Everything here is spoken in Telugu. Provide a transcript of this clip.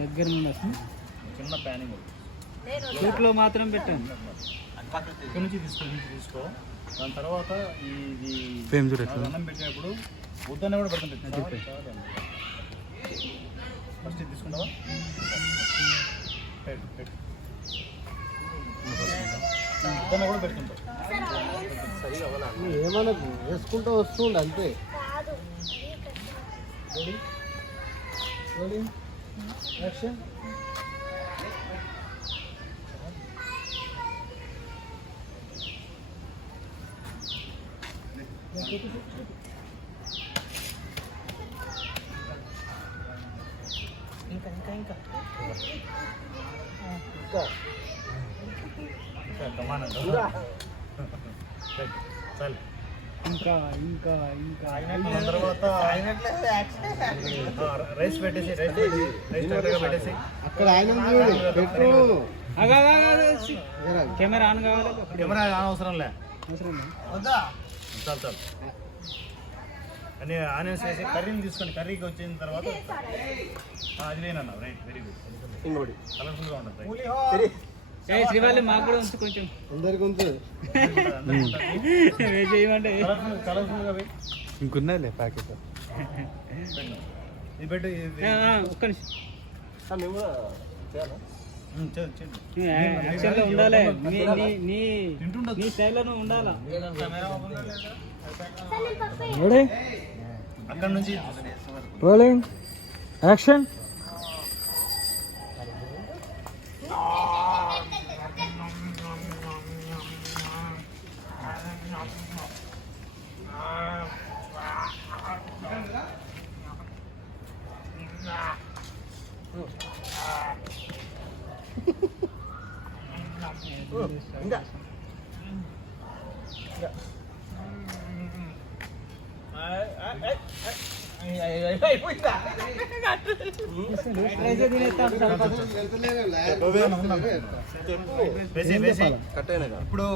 దగ్గర నుండి చిన్న ప్యానింగ్ సూట్లో మాత్రం పెట్టాను. ఇక్కడ నుంచి తీసుకో. దాని తర్వాత ఇది అన్నం పెట్టినప్పుడు ఉద్దన్న కూడా పెడుతుంటే ఫస్ట్ ఇది తీసుకుంటావా? ఉద్దన్న కూడా పెడుతుంటావు. ఏమన్నా వేసుకుంటూ వస్తుండ అంతే. యాక్షన్. ఇంకా కమాన్ చాలు. ఇంకా ఇంకా ఇంకా తర్వాత రైస్ పెట్టేసి పెట్టేసి అక్కడ ఆయన పెట్టు. కెమెరా ఆన్ కావాలి. కెమెరా ఆన్ అవసరం లే. చాలు అని ఆనియన్స్ వేసి కర్రీని తీసుకొని కర్రీకి వచ్చిన తర్వాత అది వేయనన్నా. Right, very good. ఇంకోటి కలర్ఫుల్గా ఉంటుంది. శ్రీవాలి మాకు కూడా ఉంచు కొంచెం. అందరికి ఉంటుంది. చేయమంటే కలర్ఫుల్గా ఇంకున్నాయిలే ప్యాకెట్. ఇది పెట్టు. ఒక్క నిమిషం మేము కూడా యాక్షన్లో ఉండాలి. నీ స్టైల్లో నువ్వు ఉండాలా. అక్కడ నుంచి రోలింగ్ యాక్షన్. ఇప్పుడు